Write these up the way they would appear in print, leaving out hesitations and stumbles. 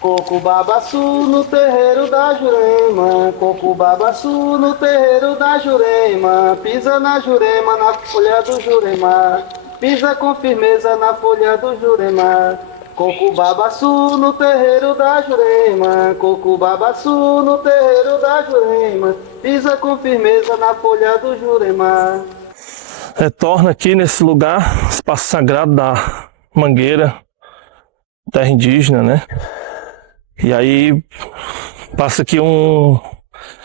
Coco babaçu no terreiro da Jurema, coco babaçu no terreiro da Jurema, pisa na Jurema, na folha do Jurema, pisa com firmeza na folha do Jurema. Coco babaçu no terreiro da Jurema, coco babaçu no terreiro da Jurema, pisa com firmeza na folha do Jurema. Retorna aqui nesse lugar, espaço sagrado da Mangueira, terra indígena, né? E aí passa aqui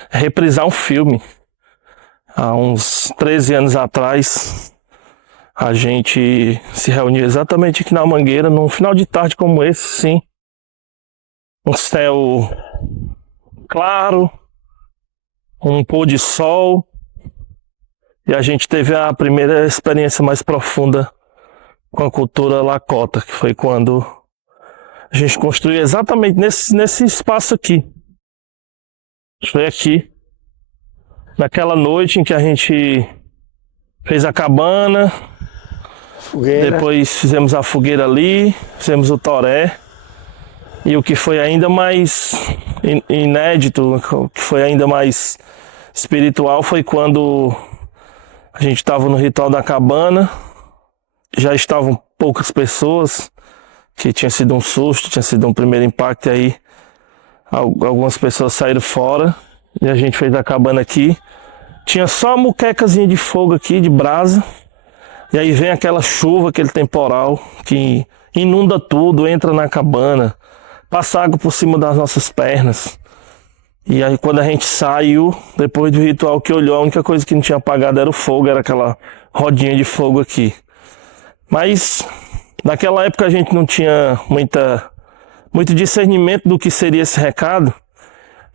reprisar um filme. Há uns 13 anos atrás, a gente se reuniu exatamente aqui na Mangueira, num final de tarde como esse, sim. Um céu claro, um pôr de sol. E a gente teve a primeira experiência mais profunda com a cultura Lakota, que foi quando a gente construiu exatamente nesse espaço aqui. Foi aqui, naquela noite em que a gente fez a cabana, Fogueira. Depois fizemos a fogueira ali, fizemos o toré. E o que foi ainda mais inédito, o que foi ainda mais espiritual foi quando a gente estava no ritual da cabana, já estavam poucas pessoas, que tinha sido um susto, tinha sido um primeiro impacto, e aí algumas pessoas saíram fora e a gente fez a cabana aqui. Tinha só uma muquecazinha de fogo aqui, de brasa, e aí vem aquela chuva, aquele temporal que inunda tudo, entra na cabana, passa água por cima das nossas pernas. E aí quando a gente saiu, depois do ritual que olhou, a única coisa que não tinha apagado era o fogo, era aquela rodinha de fogo aqui. Mas naquela época a gente não tinha muito discernimento do que seria esse recado.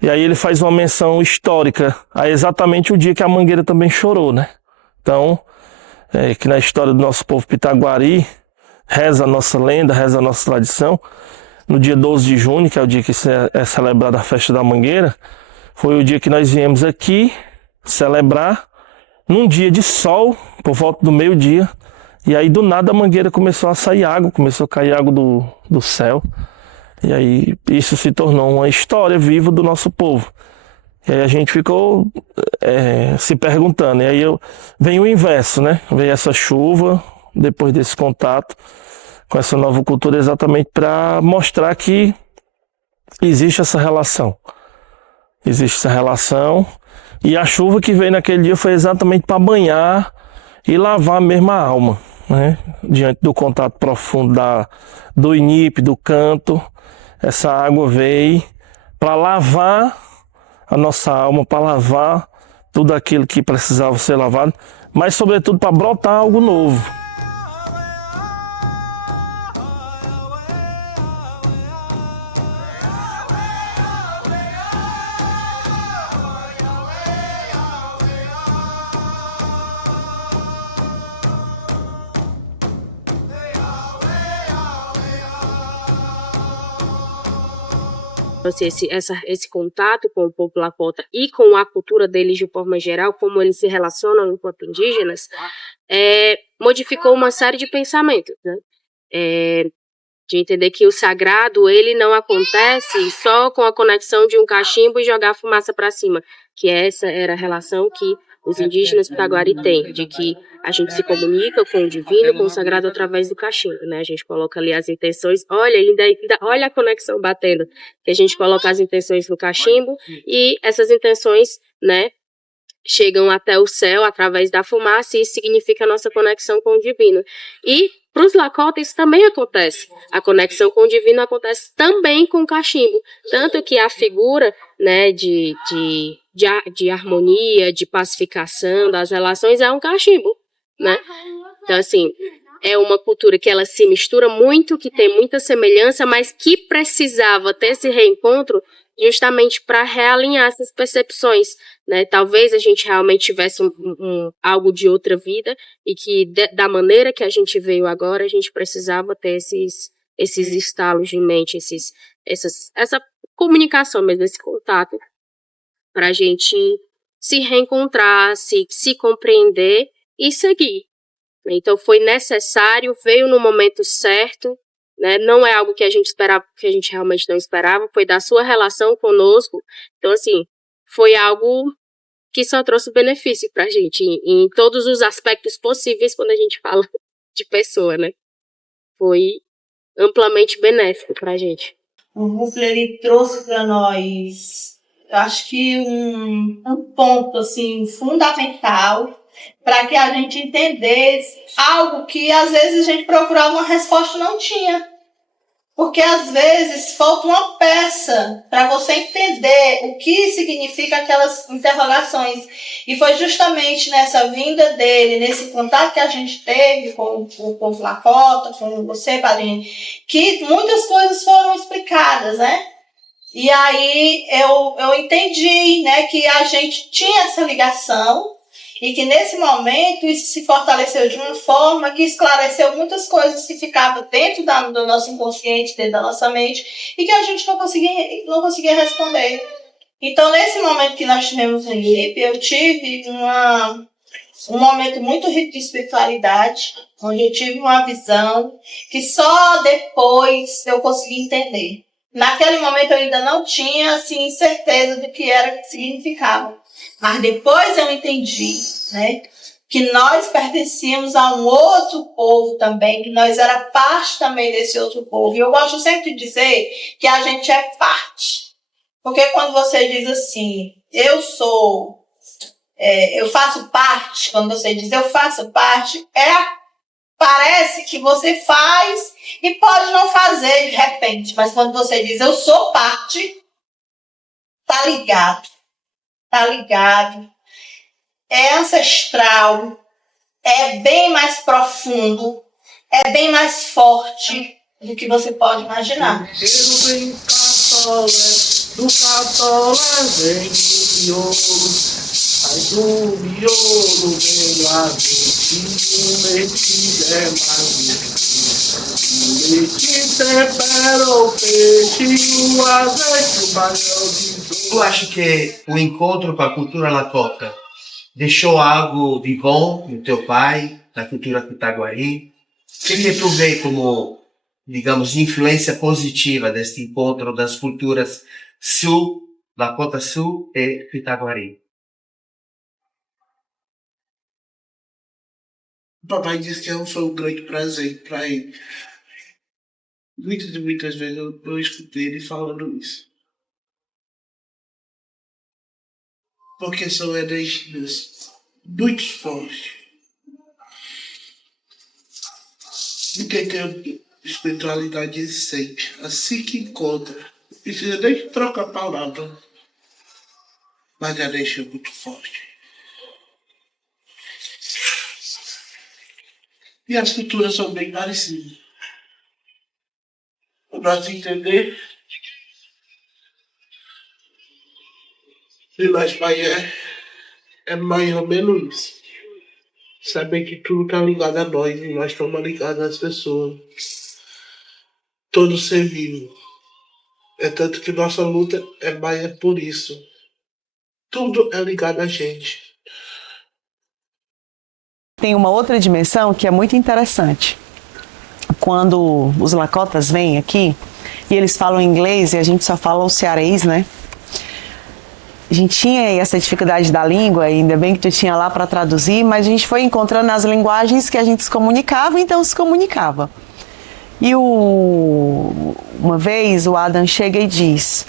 E aí ele faz uma menção histórica a exatamente o dia que a Mangueira também chorou, né? Então, que na história do nosso povo pitaguari, reza a nossa lenda, reza a nossa tradição, no dia 12 de junho, que é o dia que é celebrada a festa da Mangueira, foi o dia que nós viemos aqui celebrar, num dia de sol, por volta do meio-dia, e aí do nada a Mangueira começou a sair água, começou a cair água do céu, e aí isso se tornou uma história viva do nosso povo. E aí a gente ficou se perguntando, e aí vem o inverso, né? Vem essa chuva, depois desse contato com essa nova cultura, exatamente para mostrar que existe essa relação. Existe essa relação, e a chuva que veio naquele dia foi exatamente para banhar e lavar mesmo a alma, né? Diante do contato profundo do inipe, do canto, essa água veio para lavar a nossa alma, para lavar tudo aquilo que precisava ser lavado, mas sobretudo para brotar algo novo. Esse contato com o povo Lakota e com a cultura deles de forma geral, como eles se relacionam enquanto indígenas, modificou uma série de pensamentos, né? De entender que o sagrado ele não acontece só com a conexão de um cachimbo e jogar fumaça para cima, que essa era a relação que os indígenas pitaguari têm, de que a gente se comunica com o divino, com o sagrado através do cachimbo, né? A gente coloca ali as intenções, olha a conexão batendo, que a gente coloca as intenções no cachimbo e essas intenções, né, chegam até o céu através da fumaça, e isso significa a nossa conexão com o divino. E para os Lakota isso também acontece. A conexão com o divino acontece também com o cachimbo. Tanto que a figura, né, de harmonia, de pacificação das relações é um cachimbo, né? Então, assim, é uma cultura que ela se mistura muito, que tem muita semelhança, mas que precisava ter esse reencontro justamente para realinhar essas percepções, né? Talvez a gente realmente tivesse algo de outra vida e que da maneira que a gente veio agora, a gente precisava ter esses estalos de mente, essa comunicação mesmo, esse contato, para a gente se reencontrar, se compreender e seguir. Então foi necessário, veio no momento certo, né? Não é algo que a gente esperava, que a gente realmente não esperava, foi da sua relação conosco. Então, assim, foi algo que só trouxe benefício pra gente, em todos os aspectos possíveis quando a gente fala de pessoa, né? Foi amplamente benéfico pra gente. O núcleo, ele trouxe para nós, eu acho que um ponto, assim, fundamental para que a gente entendesse algo que, às vezes, a gente procurava uma resposta e não tinha. Porque, às vezes, falta uma peça para você entender o que significa aquelas interrogações. E foi justamente nessa vinda dele, nesse contato que a gente teve com o Flacota, com você, padrinho, que muitas coisas foram explicadas, né? E aí eu entendi, né, que a gente tinha essa ligação e que nesse momento isso se fortaleceu de uma forma que esclareceu muitas coisas que ficavam dentro do nosso inconsciente, dentro da nossa mente, e que a gente não conseguia responder. Então, nesse momento que nós tivemos em equipe, eu tive um momento muito rico de espiritualidade, onde eu tive uma visão que só depois eu consegui entender. Naquele momento eu ainda não tinha assim, certeza do que era, que significava. Mas depois eu entendi, né, que nós pertencíamos a um outro povo também, que nós era parte também desse outro povo. E eu gosto sempre de dizer que a gente é parte. Porque quando você diz assim, eu faço parte, quando você diz eu faço parte, parece que você faz e pode não fazer de repente. Mas quando você diz eu sou parte, tá ligado. Tá ligado, é ancestral, é bem mais profundo, é bem mais forte do que você pode imaginar. Vem catolé, do catolé vem o miolo, sai do miolo vem o azeite, o leite é mais leite tempera o peixe, o azeite, o baião de Tu acha que o encontro com a cultura Lakota deixou algo de bom no teu pai, na cultura pitaguari? O que tu vê como, digamos, influência positiva deste encontro das culturas Sul, Lakota Sul e Pitaguari? O papai disse que foi um grande prazer para ele. Muitas e muitas vezes eu escutei ele falando isso. Porque são energias muito fortes. E quem tem espiritualidade sente. Assim que encontra, não precisa nem trocar palavra. Mas a energia é muito forte. E as culturas são bem parecidas. Para nós entender, e nós, pai, é mais ou menos isso. Saber que tudo está ligado a nós e nós estamos ligados às pessoas. Todo ser vivo. É tanto que nossa luta é por isso. Tudo é ligado a gente. Tem uma outra dimensão que é muito interessante. Quando os Lakotas vêm aqui e eles falam inglês e a gente só fala o cearês, né? A gente tinha essa dificuldade da língua, ainda bem que tu tinha lá para traduzir, mas a gente foi encontrando as linguagens que a gente se comunicava, então se comunicava. E uma vez o Adam chega e diz,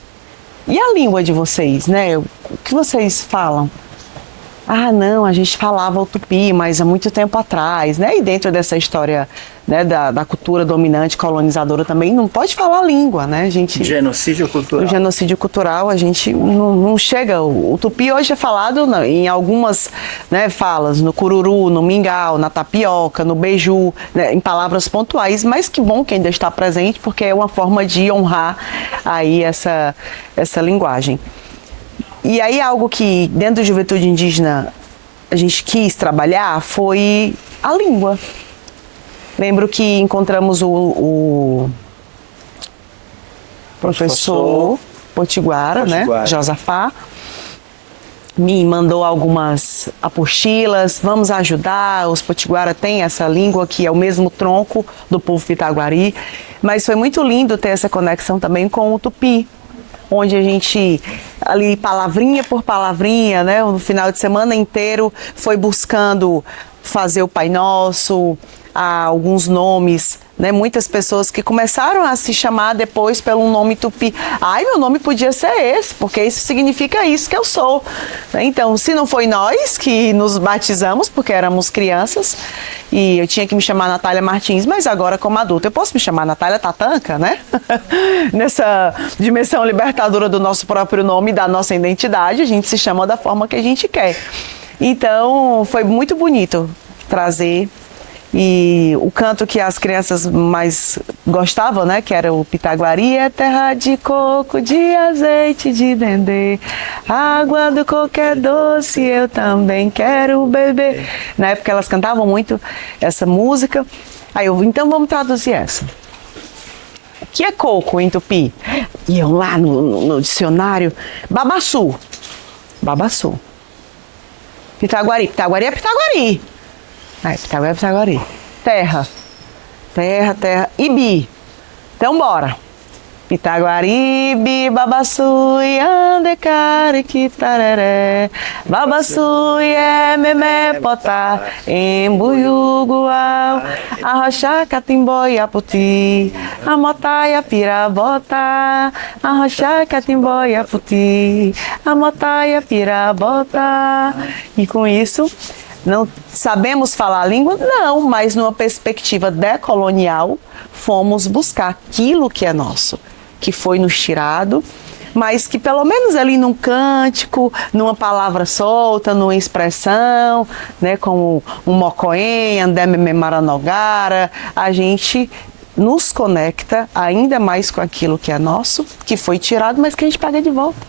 e a língua de vocês, né? O que vocês falam? Ah, não, a gente falava o tupi, mas há muito tempo atrás, né? E dentro dessa história, né, da cultura dominante, colonizadora também, não pode falar a língua, né? A gente, genocídio cultural. O genocídio cultural, a gente não chega... O tupi hoje é falado em algumas, né, falas, no cururu, no mingau, na tapioca, no beiju, né, em palavras pontuais, mas que bom que ainda está presente, porque é uma forma de honrar aí essa linguagem. E aí algo que dentro da juventude indígena a gente quis trabalhar foi a língua. Lembro que encontramos o professor Potiguara, né, Josafá, me mandou algumas apostilas, vamos ajudar, os Potiguara têm essa língua que é o mesmo tronco do povo pitaguari, Mas foi muito lindo ter essa conexão também com o Tupi, onde a gente, ali palavrinha por palavrinha, né, no final de semana inteiro, foi buscando fazer o Pai Nosso, alguns nomes, né, muitas pessoas que começaram a se chamar depois pelo nome Tupi. Ai, meu nome podia ser esse, porque isso significa isso que eu sou. Então, se não foi nós que nos batizamos, porque éramos crianças, e eu tinha que me chamar Natália Martins, mas agora como adulta eu posso me chamar Natália Tatanka, né? Nessa dimensão libertadora do nosso próprio nome e da nossa identidade, a gente se chama da forma que a gente quer. Então, foi muito bonito trazer. E o canto que as crianças mais gostavam, né, que era o Pitaguari, é terra de coco, de azeite, de dendê, água do coco é doce, eu também quero beber. Na época elas cantavam muito essa música. Aí eu, então vamos traduzir essa. O que é coco em tupi? Iam lá no dicionário, babaçu, babaçu. Pitaguari, Pitaguari é Pitaguari. Pitaguari é Pitaguari. Terra. Terra, terra. Ibi. Então bora. Pitaguaribi, babaçui, andecari, quitareré. Babaçui é memepotá, embuyuguau. Arrochá, catimbó e aputi. Amotaia, pirabota. Arrochá, catimbó e aputi. Amotaia, pirabota. E com isso, não sabemos falar a língua? Não, mas numa perspectiva decolonial, fomos buscar aquilo que é nosso, que foi nos tirado, mas que pelo menos ali num cântico, numa palavra solta, numa expressão, né, como um mocoém, andeme maranogara, a gente nos conecta ainda mais com aquilo que é nosso, que foi tirado, mas que a gente paga de volta.